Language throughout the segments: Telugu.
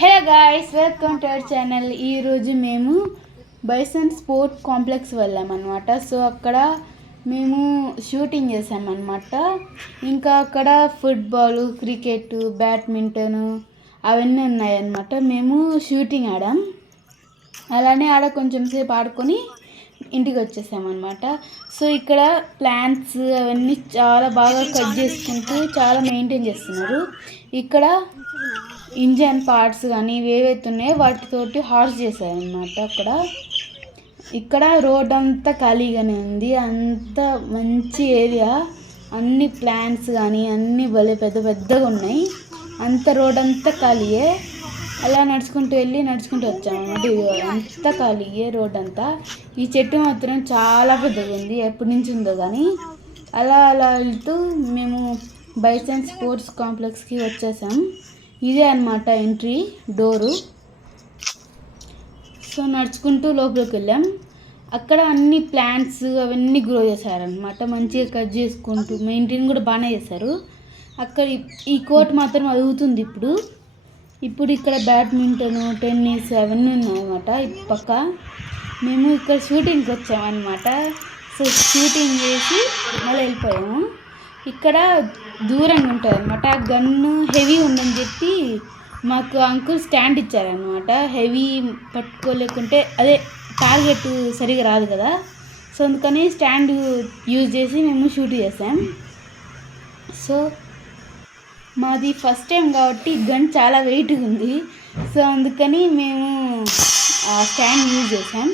Hello guys welcome to our channel. ఈరోజు మేము బైసన్ స్పోర్ట్ కాంప్లెక్స్ వెళ్ళామన్నమాట సో అక్కడ మేము షూటింగ్ చేసామన్నమాట ఇంకా అక్కడ ఫుట్బాల్ క్రికెట్ బ్యాడ్మింటన్ అవన్నీ ఉన్నాయన్నమాట మేము షూటింగ్ ఆడాం. అలానే ఆడ కొంచెం సేపు ఆడుకొని ఇంటికి వచ్చేసామన్నమాట సో ఇక్కడ ప్లాంట్స్ అవన్నీ చాలా బాగా కట్ చేసుకుంటూ చాలా మెయింటైన్ చేస్తున్నారు. ఇక్కడ ఇంజన్ పార్ట్స్ కానీ ఏవైతే ఉన్నాయో వాటితోటి హార్స్ చేశారనమాట అక్కడ. ఇక్కడ రోడ్ అంతా ఖాళీగానే ఉంది. అంత మంచి ఏరియా. అన్ని ప్లాంట్స్ కానీ అన్ని భలే పెద్ద పెద్దగా ఉన్నాయి. అంత రోడ్ అంతా ఖాళీయే. అలా నడుచుకుంటూ వెళ్ళి నడుచుకుంటూ వచ్చామన్నమాట ఇది అంతా ఖాళీయే రోడ్ అంతా. ఈ చెట్టు మాత్రం చాలా పెద్దగా ఉంది. ఎప్పటి నుంచి ఉందో కానీ. అలా అలా వెళ్తూ మేము బైసన్ స్పోర్ట్స్ కాంప్లెక్స్కి వచ్చేసాం. ఇదే అనమాట ఎంట్రీ డోరు సో నడుచుకుంటూ లోపలికి వెళ్ళాం. అక్కడ అన్ని ప్లాంట్స్ అవన్నీ గ్రో చేశారనమాట మంచిగా కట్ చేసుకుంటూ మెయింటైన్ కూడా బాగానే చేశారు. అక్కడ ఈ- కోర్ట్ మాత్రం అదుగుతుంది ఇప్పుడు. ఇప్పుడు ఇక్కడ బ్యాడ్మింటను టెన్నిస్ అవన్నీ ఉన్నాయన్నమాట. పక్క మేము ఇక్కడ షూటింగ్కి వచ్చామన్నమాట. సో షూటింగ్ చేసి మళ్ళీ వెళ్ళిపోయాము. ఇక్కడ దూరంగా ఉంటుంది అనమాట గన్ను హెవీ ఉందని చెప్పి మాకు అంకుల్ స్టాండ్ ఇచ్చారనమాట హెవీ పట్టుకోలేకుంటే అదే టార్గెట్ సరిగా రాదు కదా. సో అందుకని స్టాండ్ యూజ్ చేసి మేము షూట్ చేసాం. సో మాది ఫస్ట్ టైం కాబట్టి గన్ చాలా వెయిట్గా ఉంది. సో అందుకని మేము ఆ స్టాండ్ యూజ్ చేసాం.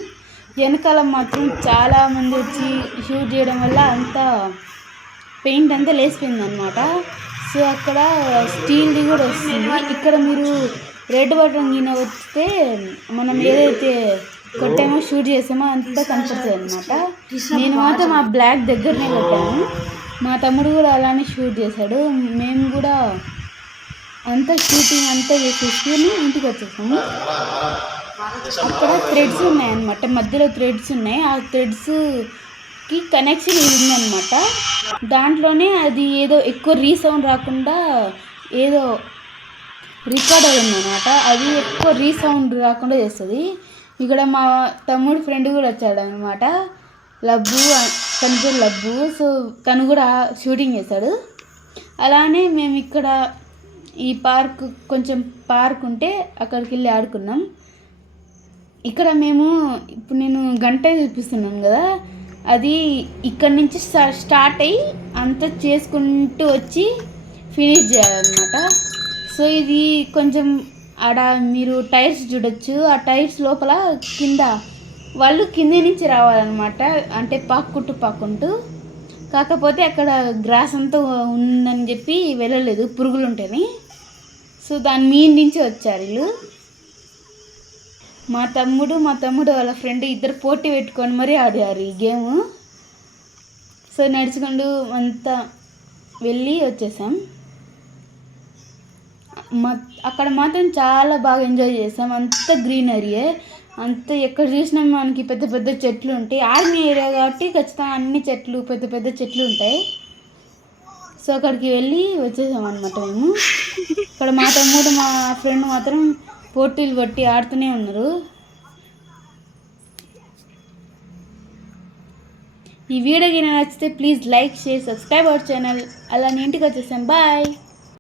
వెనకాల మాత్రం చాలా మంది వచ్చి షూట్ చేయడం వల్ల అంతా పెయింట్ అంతా లేసిపోయింది అనమాట సో అక్కడ స్టీల్ది కూడా వస్తుంది. ఇక్కడ మీరు రెడ్ బటన్ గిన వస్తే మనం ఏదైతే కొట్టామో షూట్ చేసామో అంతా కనపడుతుంది అనమాట నేను మాత్రం ఆ బ్లాక్ దగ్గరనే కొట్టాను. మా తమ్ముడు కూడా అలానే షూట్ చేశాడు. మేము కూడా అంతా షూటింగ్ అంతా చేసేసుకుని ఇంటికి వచ్చేసాము. అక్కడ థ్రెడ్స్ ఉన్నాయన్నమాట. మధ్యలో థ్రెడ్స్ ఉన్నాయి. ఆ కి కనెక్షన్ ఉందన్నమాట. దాంట్లోనే అది ఏదో ఎక్కువ రీసౌండ్ రాకుండా ఏదో రికార్డ్ అయిందనమాట అది ఎక్కువ రీసౌండ్ రాకుండా చేస్తుంది. ఇక్కడ మా తమ్ముడు ఫ్రెండ్ కూడా వచ్చాడు అనమాట లబ్బు తన పేరు లబ్బు. సో తను కూడా షూటింగ్ చేశాడు అలానే మేము ఇక్కడ ఈ పార్క్ కొంచెం పార్క్ ఉంటే అక్కడికి వెళ్ళి ఆడుకున్నాం. ఇక్కడ మేము ఇప్పుడు నేను గంట చూపిస్తున్నాను కదా. అది ఇక్కడ నుంచి స్టార్ట్ అయ్యి అంతా చేసుకుంటూ వచ్చి ఫినిష్ చేయాలన్నమాట. సో ఇది కొంచెం ఆడ మీరు టైర్స్ చూడొచ్చు. ఆ టైర్స్ లోపల కింద వాళ్ళు కింద నుంచి రావాలన్నమాట. అంటే పాక్కుంటూ పాక్కుంటూ. కాకపోతే అక్కడ గ్రాస్ అంతా ఉందని చెప్పి వెళ్ళలేదు. పురుగులు ఉంటాయని సో దాని మీద నుంచి వచ్చారు వీళ్ళు. మా తమ్ముడు మా తమ్ముడు వాళ్ళ ఫ్రెండ్ ఇద్దరు పోటీ పెట్టుకొని మరీ ఆడారు ఈ గేమ్ సో నడుచుకుంటూ అంతా వెళ్ళి వచ్చేసాం. మా అక్కడ మాత్రం చాలా బాగా ఎంజాయ్ చేసాం. అంత గ్రీనరీయే అంత ఎక్కడ చూసినా మనకి పెద్ద పెద్ద చెట్లు ఉంటాయి. ఆర్మీ ఏరియా కాబట్టి ఖచ్చితంగా అన్ని చెట్లు పెద్ద పెద్ద చెట్లు ఉంటాయి. సో అక్కడికి వెళ్ళి వచ్చేసాం అనమాట మేము. ఇక్కడ మా తమ్ముడు మా ఫ్రెండ్ మాత్రం పోటీలు పట్టి ఆడుతూనే ఉన్నారు. ఈ వీడియో గిన నచ్చితే please like share subscribe our channel. అలా ఇంటికి వచ్చేసాం. బాయ్.